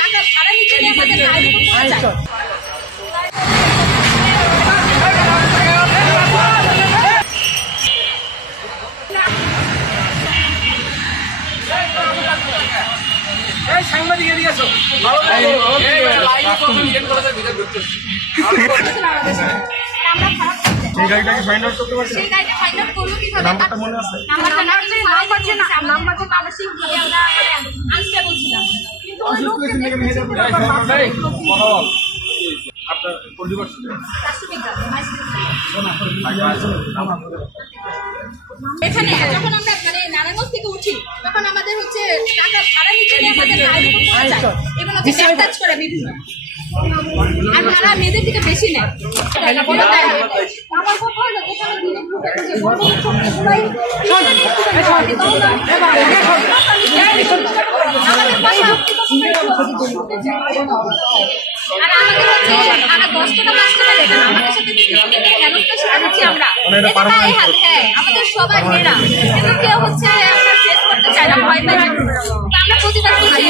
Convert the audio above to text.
টাকা ভাড়া নিতে নিয়ে আমাদের গায়ের উপর পড়ে যায়। সাংবাদিক এদিকে আসো। সেই গাড়িটাকে ফাইন্ড আউট করতে পারছেন? সেই গাড়িটা ফাইন্ড আউট করলো কিভাবে? নাম্বারটা মনে আছে? নাম্বারটা না কিন্তু পাচ্ছে না। নাম্বারটা মানসিক ভাবে আমরা আনস্টেবল ছিলাম। কিন্তু ওই লোককে আপনার কোন ডিপার্টমেন্ট? এখানে যখন আমরা মানে নারায়ণগঞ্জ থেকে উঠি তখন আমাদের হচ্ছে টাকা ভাড়া নিতে নিয়ে আমাদের গায়ের উপর পড়ে যায় এবং হচ্ছে ট্যাক্স করে বিভিন্ন। আর ভাড়া মেয়েদের থেকে বেশি নেয়। আমার কথা হলো যেখানে দিনে গ্রুপে যে বড় সবাই আমাদের বাসা আর আমাদের হচ্ছে আমরা 10 টাকা 5 টাকা লেখা আমাদের সাথে হেনস্থা শিখাচ্ছি আমরা। হ্যাঁ আমাদের সবাই মেয়েরা কিন্তু কেউ হচ্ছে আমরা ফেস করতে চাই না, ভয় পাই। আমরা প্রতিবাদ করছি।